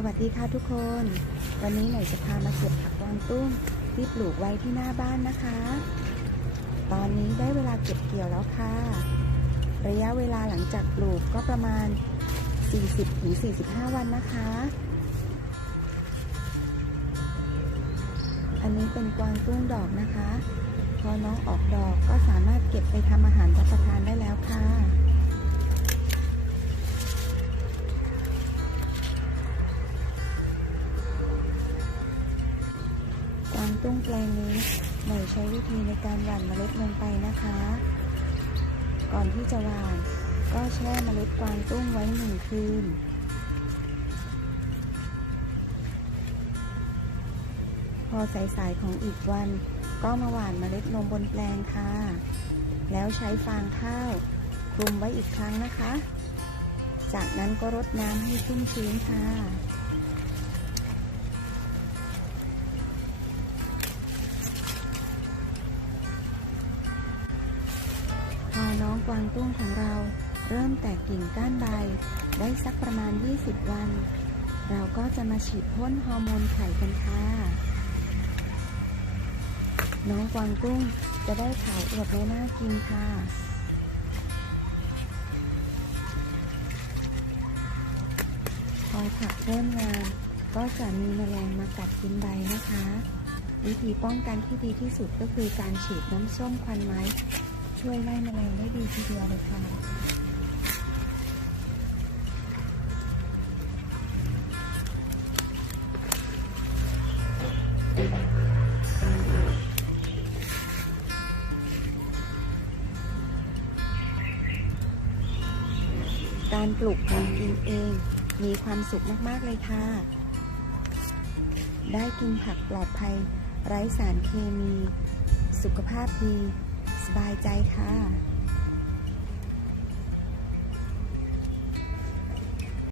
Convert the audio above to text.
สวัสดีค่ะทุกคน วันนี้หน่อยจะพามาเก็บผักกวางตุ้งที่ปลูกไว้ที่หน้าบ้านนะคะ ตอนนี้ได้เวลาเก็บเกี่ยวแล้วค่ะ ระยะเวลาหลังจากปลูกก็ประมาณ 40-45 วันนะคะ อันนี้เป็นกวางตุ้งดอกนะคะ พอน้องออกดอกก็สามารถเก็บไปทำอาหารรับประทานได้ ตุ้งแปลงนี้หน่อยใช้วิธีในการหว่านเมล็ดลงไปนะคะ ก่อนที่จะหว่านก็แช่เมล็ดกวางตุ้งไว้หนึ่งคืนพอสายๆของอีกวัน ก็มาหว่านเมล็ดลงบนแปลงค่ะ แล้วใช้ฟางข้าวคลุมไว้อีกครั้งนะคะ จากนั้นก็รดน้ำให้ชุ่มชื้นค่ะ กวางตุ้งของเราเริ่มแตกกิ่งก้านใบ ได้สักประมาณ 20 วัน เราก็จะมาฉีดพ่นฮอร์โมนไข่กันค่ะ น้องกวางตุ้งจะได้ขาวอวบและน่ากินค่ะพอผักเริ่มงามก็จะมีแมลงมากัดกินใบนะคะ วิธีป้องกันที่ดีที่สุดก็คือการฉีดน้ำส้มควันไม้ ช่วยไล่แมลงได้ดีทีเดียวเลยค่ะการปลูกของกินเอง มีความสุขมากๆเลยค่ะ ได้กินผักปลอดภัย ไร้สารเคมี สุขภาพดี สบายใจค่ะ